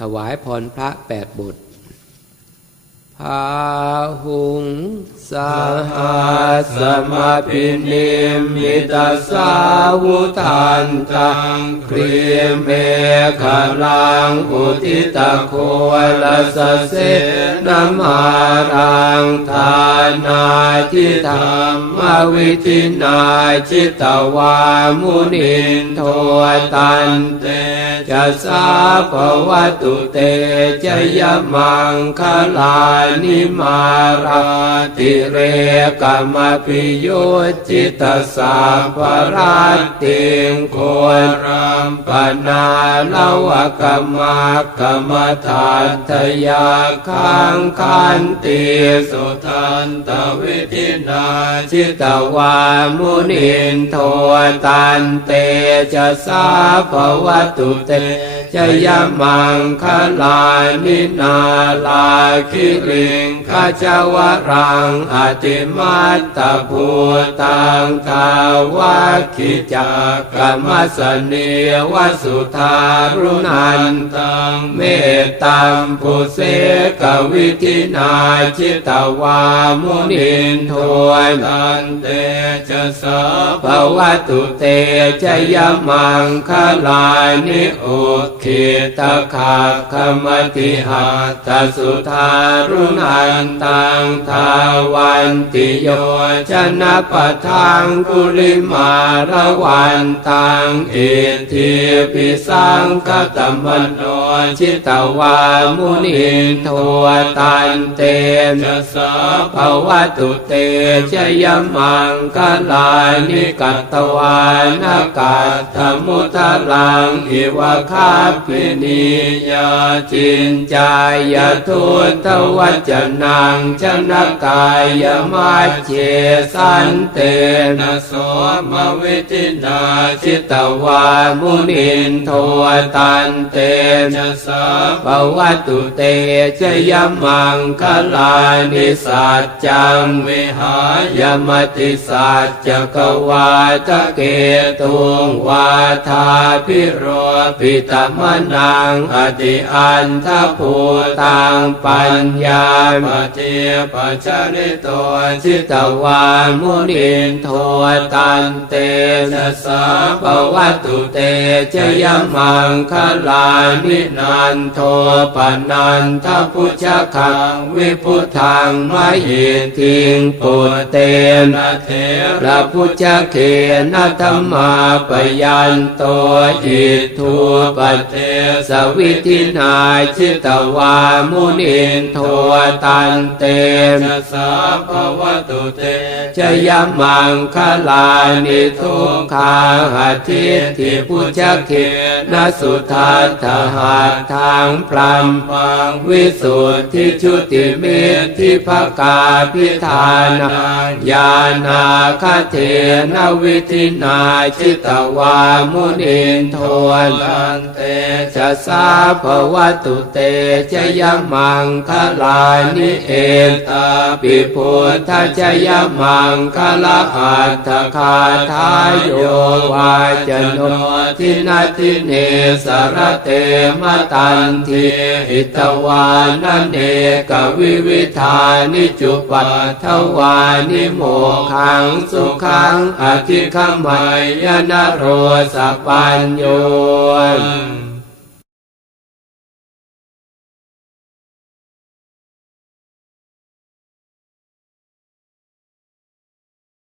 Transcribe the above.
ถวายพรพระแปดบท พาหุงสหัสมาพินิมิตาสาวุทันตังครีเมฆลังอุทิตะโคลสเสนมารังทานาทิธรรมวิธินาจิตวามุนินโทตันเตจะสาภวตุเตจยมังคลายนิมาราติเรกมปิโยจิตสาปราติงโครัมปนาลวะกมากรรมฐานทยาคังคันติสุทันตวิธินาจิตวามุนินโทตันเตจะสาภวตุเต จยมังคลานินาลาคิริงขจาวรังอติมัตตภูตังทาวาคิจักกรรมสเนียวสุธารุนันตังเมตตังภูเสกวิธินาจิตวามุนินโทตันเตจะสาภวตุเตจยมังคลานิโอคิตขาคมติหาตสุธารุนันตังทาวันติโยชนะปะทังกุลิมาระวันตังอิทธิปิสังกตมโนชิตวามุนินโทตันเตจะสาภวตุเตชยมังคลานิกัตตวานกัตถมุทลังอิวะคาปินิยาจินจายทุตวัจนังชนะกายมัจเจสันเตนะโสมวิตินาจิตวามุนินโทตันเตนะสาภวัตุเตชยมังคลานิสัจจังวิหายมติสัจจกวาทะเกตุงวาทาพิโรปิตมมนังอติอันทภูตังปัญญาปเทปชริโตชิตวามุนินโทตันเตนะสาภวตุเตชยมังคลานินันโทปนันทพุชคังวิพุทังมหิทิงปุเตนะเทระพุชเขนธรรมาปยันโตอิทูปเทสวิธินาชิตวามุนินโทตันเตนะสาภวตุเตชยมังคลานิทุกขาหัตถิทิพุชเขนสุทัตถหัตทางพรามปังวิสุทธิชุติเมธิภกาพิธานาญาณาคเทนวิธินาชิตวามุนินโทตันเตจะสาภวตุเตชยมังคลานิเอตาปิพุทธชยมังคลาหัตถคาทายโยวาจโนทินาทิเนสารเตมตันทีอิตวานันเอกวิวิธานิจุปัตถวานิโมขังสุขังอธิขมัยยนโรสปัญโย